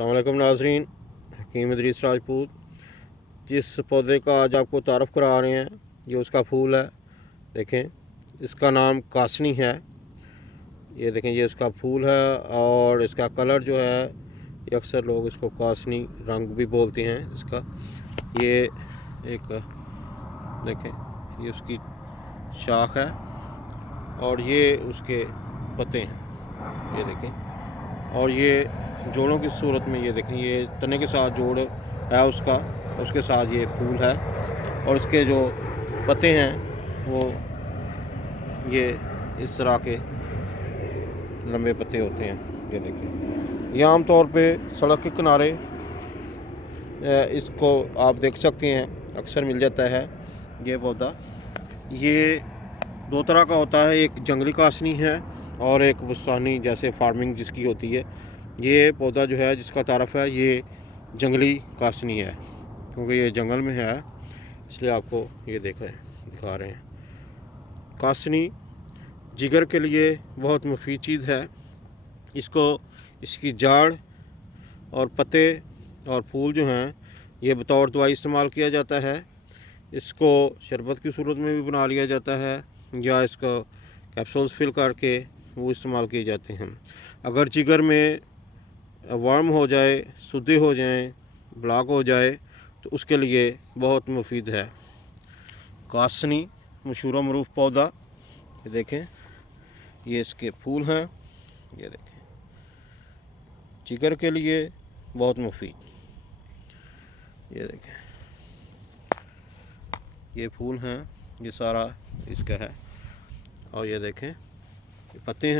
अस्सलाम वालेकुम नाज़रीन, हकीम इदरीस राजपूत। जिस पौधे का आज आपको तारफ़ करा रहे हैं ये उसका फूल है। देखें, इसका नाम कासनी है। ये देखें, ये इसका फूल है और इसका कलर जो है ये अक्सर लोग इसको कासनी रंग भी बोलते हैं इसका। ये एक देखें, ये उसकी शाख है और ये उसके पत्ते हैं। ये देखें, और ये जोड़ों की सूरत में ये देखें, ये तने के साथ जोड़ है उसका, उसके साथ ये फूल है और इसके जो पत्ते हैं वो ये इस तरह के लंबे पत्ते होते हैं। ये देखें, ये आम तौर पे सड़क के किनारे इसको आप देख सकते हैं, अक्सर मिल जाता है ये पौधा। ये दो तरह का होता है, एक जंगली कासनी है और एक बुस्तानी जैसे फार्मिंग जिसकी होती है। ये पौधा जो है जिसका तारफ़ है ये जंगली कासनी है, क्योंकि ये जंगल में है इसलिए आपको ये दिखा रहे हैं। कासनी जिगर के लिए बहुत मुफीद चीज़ है। इसको इसकी जड़ और पत्ते और फूल जो हैं ये बतौर दवाई इस्तेमाल किया जाता है। इसको शरबत की सूरत में भी बना लिया जाता है या इसको कैप्सूल्स फिल करके वो इस्तेमाल किए जाते हैं। अगर जिगर में वर्म हो जाए, सूदे हो जाएं, ब्लॉक हो जाए तो उसके लिए बहुत मुफीद है। कासनी मशहूर व मरूफ पौधा। ये देखें, ये इसके फूल हैं। ये देखें, जिगर के लिए बहुत मुफीद। ये देखें, ये फूल हैं, ये सारा इसका है और ये देखें, ये पत्ते हैं।